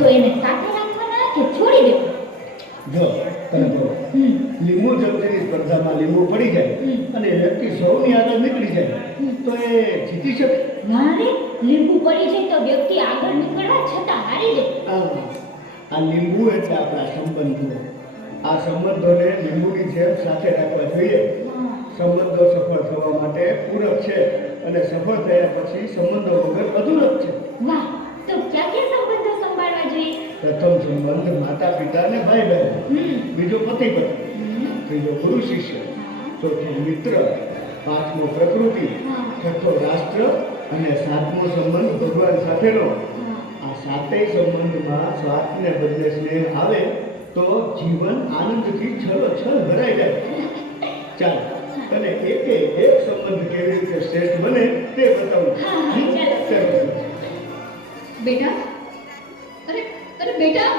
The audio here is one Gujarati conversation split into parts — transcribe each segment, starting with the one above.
તો એને સાથે રાખવાના કે છોડી દેવા જો તમે જો લીંબુ ચમચીની સ્પર્ધામાં લીંબુ પડી જાય અને વ્યક્તિ સૌની આગળ નીકળી જાય. તો એ જીતી શકે. મારે લીંબુ પડી જાય તો વ્યક્તિ આગળ નીકળવા છતાં હારી જાય. આ લીંબુ એટલે આપણા સંબંધો. આ સંબંધોને લીંબુની જેમ સાથે રાખવા જોઈએ. સંબંધો સફળ થવા માટે પૂરક છે અને સફળ થયા પછી સંબંધો વગર અધૂરક છે. વાહ તો ક્યાં ક્યાં પ્રથમ સંબંધ માતા પિતા ને ભાઈ બહેન બીજો પતિ પત્ની ત્રીજો ગુરુ શિષ્ય ચોથો મિત્ર પાંચમો પ્રકૃતિ છઠ્ઠો રાષ્ટ્ર અને સાતમો સંબંધ ભગવાન સાથેનો. આ સાતેય સંબંધમાં સ્વાર્થને બદલે સ્નેહ આવે તો જીવન આનંદથી છલોછલ ભરાઈ જાય. ચાલો અને એક એક સંબંધ કેવી રીતે શ્રેષ્ઠ બને તે બતાવું. બેટા અરે બેટા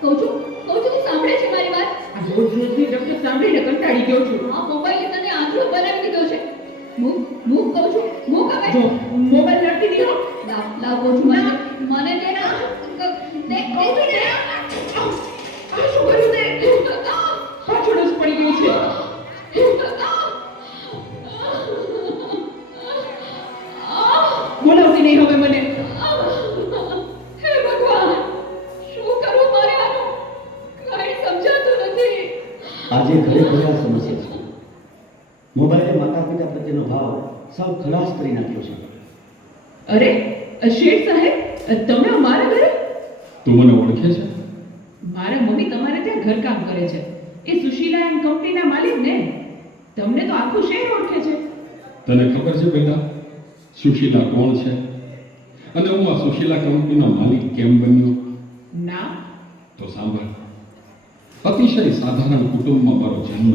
કહું છું કહું છું તું સાંભળે છે મારી વાત? આ રોજ રોજની રકમ સાંભળીને કંટાળી ગયો છું. આ મોબાઈલે તને આંધળો બનાવી દીધો છે. મૂક મૂક કહું છું મૂક હવે. જો મોબાઈલ રાખી દીધો લાવ લાવ કહું છું મને મને તે દે કહું છું ને? આ શું કર્યું તે? પાછળ જ પડી ગયું છે. આજે ઘરે ઘરે આ સમસ્યા છે. મોબાઈલે માતા પિતા પ્રત્યેનો ભાવ સાવ ખલાસ કરી નાખ્યો છે. અરે શેઠ સાહેબ તમે અમારા ઘરે? તું મને ઓળખે છે? મારા મમ્મી તમારે ત્યાં ઘરકામ કરે છે. એ સુશીલા એન્ડ કંપનીના માલિક ને. તમને તો આખું શહેર ઓળખે છે. તને ખબર છે બેટા સુશીલા કોણ છે? અને હું આ સુશીલા કંપનીનો માલિક કેમ બન્યો? ના. તો સાંભળ. ಅತಿಶಯ ಸಾಧಾರಣ ಕುಟುಂಬ ಬರೋ ಜನ್ಮ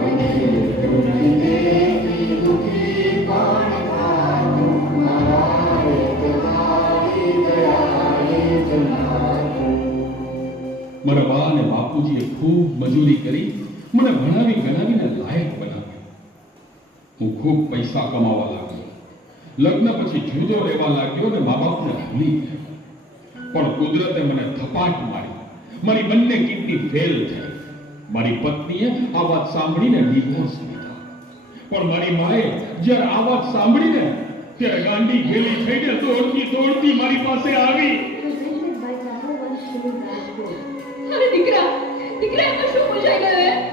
મારા બા અને બાપુજીએ ખૂબ મજૂરી કરી, મને ભણાવી ગણાવીને લાયક બનાવ્યો. હું ખૂબ પૈસા કમાવા લાગ્યો. લગ્ન પછી જુદો રહેવા લાગ્યો અને મા બાપને ભૂલી ગયો પણ કુદરતે મને થપાટ મારી. મારી બંને કિડની ફેલ થઈ. મારી પત્નીએ આ વાત સાંભળીને ડિવોર્સ લીધા પણ મારી માએ જ્યારે આ વાત સાંભળીને, ત્યારે ગાંડી ગેલી થઈને દોડતી દોડતી મારી પાસે આવી. દીકરા એમાં શું પૂછાઈ ગયું હે? હું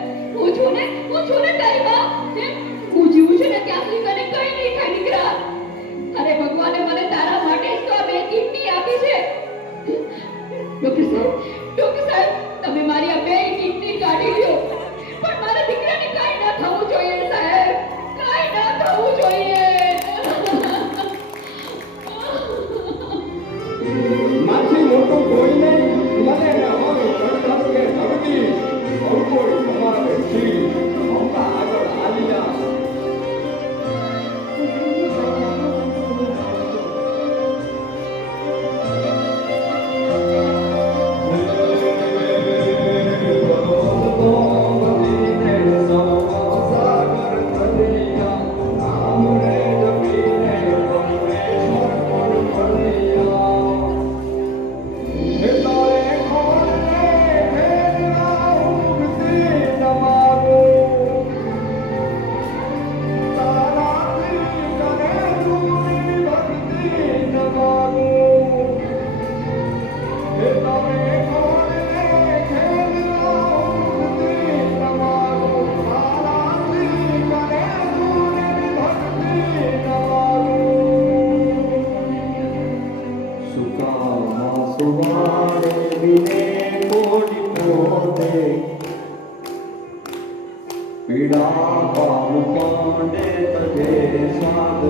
પીડા પામ પાંડે તજે સાદ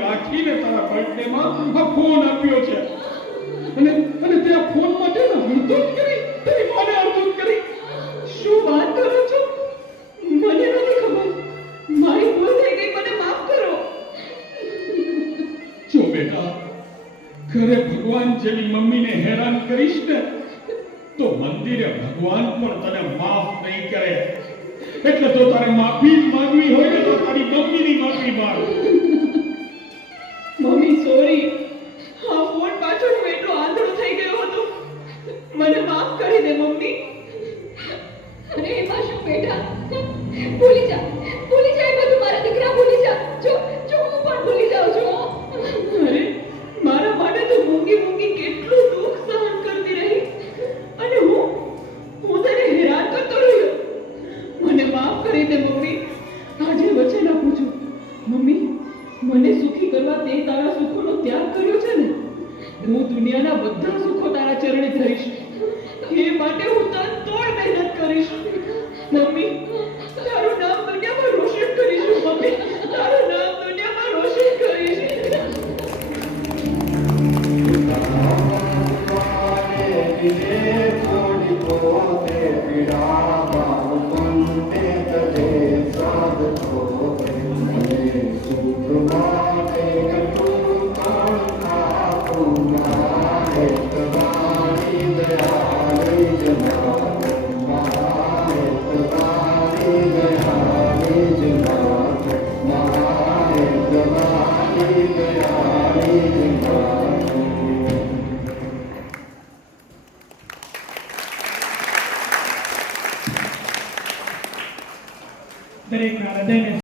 રાખીને તારા બર્થડેમાં આ ફોન આપ્યો છે. અને અને તે ફોન માટે ને હરદોત કરી જેવી મમ્મીને હેરાન કરીશ ને, તો મંદિરે ભગવાન પણ તને માફ નહીં કરે. એટલે તો તારે માફી માંગવી હોય તો તારી મમ્મીની માફી માંગ. મમ્મી સોરી આ ફોન પાછળ હું એટલો આંધળો થઈ ગયો હતો. મને માફ કરી દે, મમ્મી. અરે, એમાં શું બેટા? જા. ભૂલી માફ કરી દે, મમ્મી. આજે વચન આપું છું. મમ્મી, મને સુખી કરવા તે તારા સુખોનો ત્યાગ કર્યો છે ને? હું દુનિયાના બધા સુખો તારા ચરણે ધરીશ. એ માટે હું